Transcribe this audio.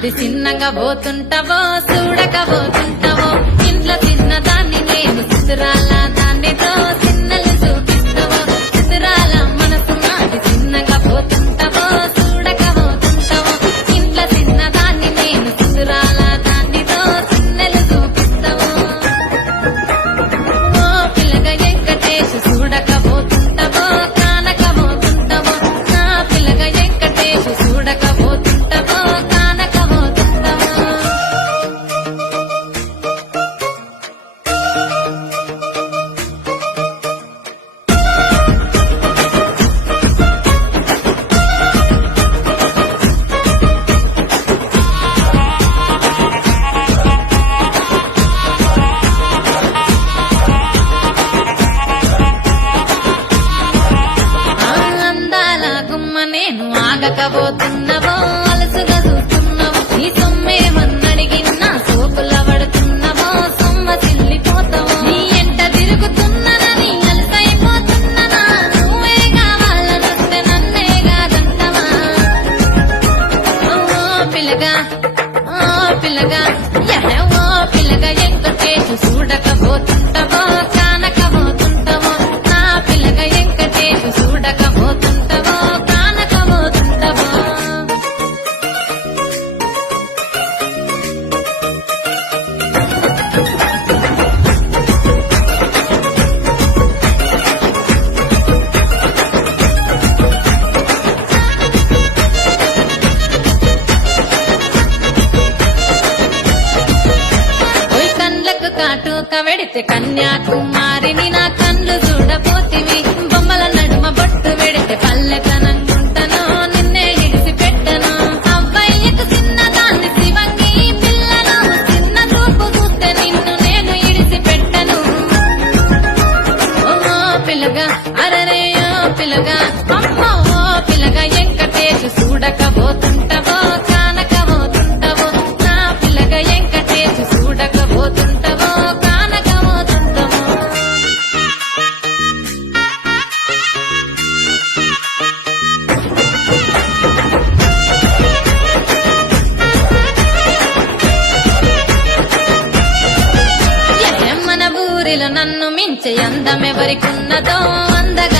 అది చిన్నగా పోతుంటావో చూడకపోతుంటావో ఇంట్లో చిన్నదాన్ని నేను చిత్రాల దాన్నితో చిన్నలు చూపిస్తావో చిత్రాల మనసు నాది చిన్నగా పోతుంటావో చూడకపోతుంటావో ఇంట్లో చిన్నదాన్ని నేను చిత్రాల దాన్నితో చిన్నలు చూపిస్తావో ఓ పిల్లగా వెంకటేశ్ చూడకపోతుంటావో కానకపోతుంటావో నా పిల్లగా వెంకటేశ్ చూడకపోతుంటావో కానకపోతుంటావో అందాల గుమ్మ నేను ఆగకపోతున్నవో అలసుగా చూస్తున్నావో నీ సొమ్మేమన్నడిగిన్నా సోకుల పడుతున్నవో సొమ్మ చిల్లిపోతావో నీ ఎంట తిరుగుతున్ననని అలసైపోతున్ననా నువ్వే కావాలనొస్తే నన్నే కాదంటవా ఓ పిల్లగా ఓ పిల్లగా వెంకటేశ్ చూడకపోతుంటావో కానకపోతుంటావో నా పిల్లగా వెంకటేశ్ చూడకపోతుంటావో కానకపోతుంటావో ఓయ్ కండ్లకు కాటుక వెడితే కన్యాకుమారిని నా కండ్లు చూడపోతివి బొమ్మల నడుమ బొట్టు వెడితే పల్లెకనంటుంటను నిన్నే ఇడిసి పెట్టను అబ్బాయికు చిన్నదాన్ని శివంగి పిల్లను చిన్న చూపు చూస్తే నిన్ను నేను ఇడిసి పెట్టను ఓ పిల్లగా అరరే ఓ పిల్లగా అమ్మో ఓ పిల్లగా వెంకటేశ్ చూడకపోతుంటావో కానకపోతుంటావో నా పిల్లగా వెంకటేశ్ చూడకపోతుంటావో కానకపోతుంటావో మన ఊరిలో నన్ను మించే అందమెవరికున్నదో అందగా